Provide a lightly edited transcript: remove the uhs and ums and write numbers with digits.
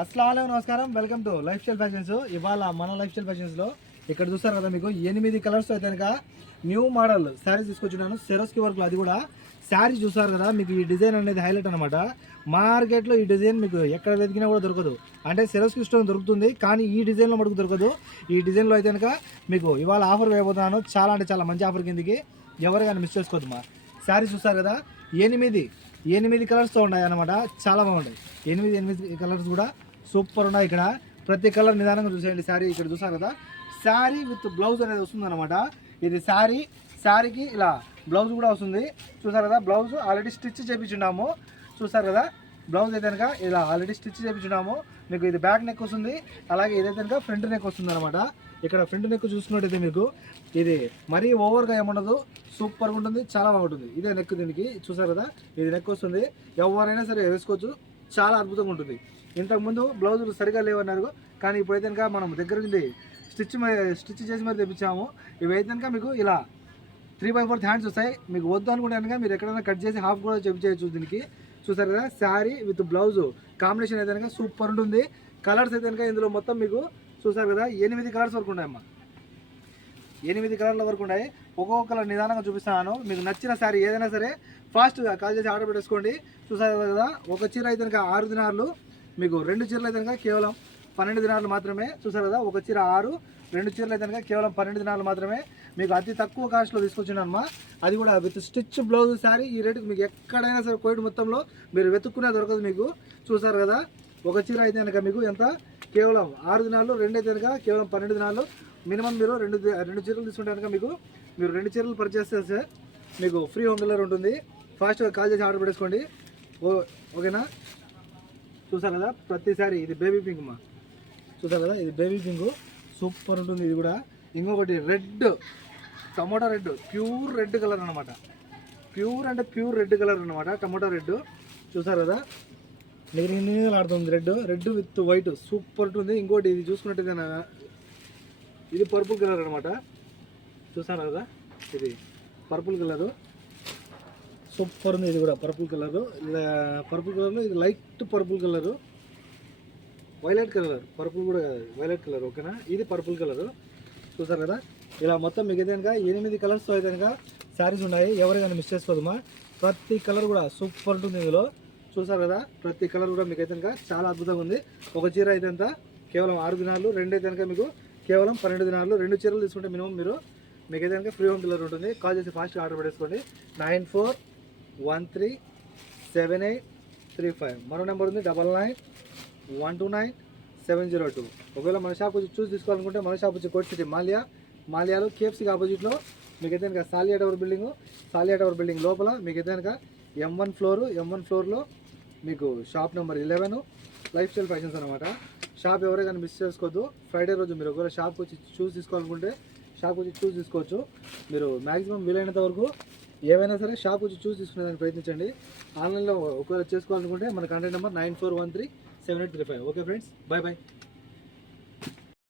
అస్సలాము నమస్కారం. Welcome to life style fashions. ఇవాళ మన లైఫ్ స్టైల్ ఫ్యాషన్స్లో ఇక్కడ చూస్తారు కదా, మీకు 8 కలర్స్ అయితే కనుక న్యూ మోడల్ శారీస్ తీసుకొచ్చున్నాను. సెరోస్కి వర్క్లో, అది కూడా శారీ చూసారు కదా, మీకు ఈ డిజైన్ అనేది హైలైట్ అనమాట. మార్కెట్లో ఈ డిజైన్ మీకు ఎక్కడ వెతికినా కూడా దొరకదు. అంటే సెరోస్కి స్టోన్ దొరుకుతుంది, కానీ ఈ డిజైన్లో మటుకు దొరకదు. ఈ డిజైన్లో అయితే కనుక మీకు ఇవాళ ఆఫర్ వేయబోతున్నాను. చాలా అంటే చాలా మంచి ఆఫర్ కిందికి, ఎవరు కానీ మిస్ చేసుకోవద్దు. మా శారీ చూసారు కదా, 8 కలర్స్తో ఉన్నాయి అనమాట. చాలా బాగుంటాయి. 8 కలర్స్ కూడా సూపర్ ఉన్నాయి. ఇక్కడ ప్రతి కలర్ నిదానంగా చూసేయండి. శారీ ఇక్కడ చూసారు కదా, శారీ విత్ బ్లౌజ్ అనేది వస్తుంది అనమాట. ఇది శారీకి ఇలా బ్లౌజ్ కూడా వస్తుంది. చూసారు కదా, బ్లౌజ్ ఆల్రెడీ స్టిచ్ చేయించున్నాము. చూసారు కదా, బ్లౌజ్ అయితే కనుక ఇలా ఆల్రెడీ స్టిచ్ చేయించున్నాము. మీకు ఇది బ్యాక్ నెక్ వస్తుంది, అలాగే ఇదైతే కనుక ఫ్రంట్ నెక్ వస్తుంది అనమాట. ఇక్కడ ఫ్రంట్ నెక్ చూసుకున్నట్టయితే మీకు ఇది మరీ ఓవర్గా ఏముండదు, సూపర్గా ఉంటుంది, చాలా బాగుంటుంది. ఇదే నెక్ దీనికి. చూసారు కదా, ఇది నెక్ వస్తుంది. ఎవరైనా సరే వేసుకోవచ్చు, చాలా అద్భుతంగా ఉంటుంది. ఇంతకుముందు బ్లౌజులు సరిగా లేవన్నారు, కానీ ఇప్పుడైతే కనుక మనం దగ్గర నుండి స్టిచ్ చేసి మరి తెప్పించాము. ఇవి అయితే కనుక మీకు ఇలా 3/4 హ్యాండ్స్ వస్తాయి. మీకు వద్దు అనుకుంటే కనుక మీరు ఎక్కడైనా కట్ చేసి హాఫ్ కూడా చేయించవచ్చు దీనికి. చూసారు కదా, శారీ విత్ బ్లౌజ్ కాంబినేషన్ అయితే కనుక సూపర్ ఉంటుంది. కలర్స్ అయితే కనుక ఇందులో మొత్తం మీకు చూసారు కదా 8 కలర్స్ వరకు ఉన్నాయమ్మా. 8 కలర్ల వరకు ఉన్నాయి. ఒక్కొక్క కలర్ నిదానంగా చూపిస్తాను. మీకు నచ్చిన శారీ ఏదైనా సరే ఫాస్ట్గా కాల్ చేసి ఆర్డర్ పెట్టేసుకోండి. చూసారు కదా, ఒక చీర అయితే కనుక 6 దినార్లు, మీకు 2 చీరలు అయితే కనుక కేవలం 12 దినార్లు మాత్రమే. చూసారు కదా, ఒక చీర 6, 2 చీరలు అయితే కనుక కేవలం 12 దినార్లు మాత్రమే. మీకు అతి తక్కువ కాస్ట్లో తీసుకొచ్చినమ్మా. అది కూడా విత్ స్టిచ్ బ్లౌజ్ శారీ. ఈ రేటుకి మీకు ఎక్కడైనా సరే కోవిడ్ మొత్తంలో మీరు వెతుక్కునే దొరకదు మీకు. చూసారు కదా, ఒక చీర అయితే కనుక మీకు ఎంత, కేవలం 6 దినాలు, 2 అయితే కనుక కేవలం 12 దినాలు. మినిమం మీరు రెండు చీరలు తీసుకుంటే కనుక మీరు 2 చీరలు పర్చేస్ చేస్తే మీకు ఫ్రీ హోమ్ డెలివరీ ఉంటుంది. ఫాస్ట్గా కాల్ చేసి ఆర్డర్ పెట్టేసుకోండి, ఓకేనా. చూసారు కదా, ప్రతిసారి ఇది బేబీ పింక్ మా. చూసారు కదా, ఇది బేబీ పింక్ సూపర్ ఉంటుంది. ఇది కూడా ఇంకొకటి red, tomato red, pure red colour అనమాట. ప్యూర్ అంటే ప్యూర్ రెడ్ కలర్ అనమాట, టమోటా రెడ్. చూసారు కదా, నీళ్ళు ఆడుతుంది. రెడ్ విత్ వైట్ సూపర్ ఉంటుంది. ఇంకోటి ఇది చూసుకున్నట్టుగా ఇది పర్పుల్ కలర్ అనమాట. చూసారు కదా, ఇది పర్పుల్ కలరు సూపర్ ఉంది. ఇది కూడా పర్పుల్ కలరు. పర్పుల్ కలర్లో ఇది light purple colour, violet colour. Purple కూడా కాదు, వైలెట్ కలర్, ఓకేనా. ఇది పర్పుల్ కలరు. చూసారు కదా, ఇలా మొత్తం మీకు అయితే కనుక 8 కలర్స్తో అయితే కనుక శారీస్ ఉన్నాయి. ఎవరికైనా మిస్ చేసుకోదమ్మా. ప్రతి కలర్ కూడా సూపర్ ఉంటుంది ఇందులో. చూసారు కదా, ప్రతి కలర్ కూడా మీకు అయితే కనుక చాలా అద్భుతంగా ఉంది. ఒక చీర అయితే అంతా కేవలం 6 దినాలు, 2 అయితే కనుక మీకు కేవలం 12 దినాలు. 2 చీరలు తీసుకుంటే మినిమం మీకు అయితే కనుక ఫ్రీ హోమ్ డెలివరీ ఉంటుంది. కాల్ చేసి ఫాస్ట్గా ఆర్డర్ పెట్టేసుకోండి. 94137835. మరో నెంబర్ ఉంది 99129702. ఒకవేళ మన షాప్ వచ్చి చూసి తీసుకోవాలనుకుంటే మన షాప్ వచ్చి కోట్ సిటీ మాల్యాలో కేఎఫ్సీకి ఆపోజిట్లో మీకైతే కనుక సాలియా టవర్ బిల్డింగ్ లోపల మీకైతే కనుక M1 ఫ్లోర్లో మీకు shop number 11 life style fashions అనమాట. షాప్ ఎవరైనా మిస్ చేసుకోవద్దు. ఫ్రైడే రోజు మీరు ఒకవేళ షాప్కి వచ్చి చూసి తీసుకోవాలనుకుంటే షాప్కి వచ్చి చూసి తీసుకోవచ్చు. మీరు మ్యాక్సిమం వీలైనంత వరకు ఏవైనా సరే షాప్ వచ్చి చూసి తీసుకునేదానికి ప్రయత్నించండి. ఆన్లైన్లో ఒకవేళ చేసుకోవాలనుకుంటే మన contact number 94137835. Okay friends, bye.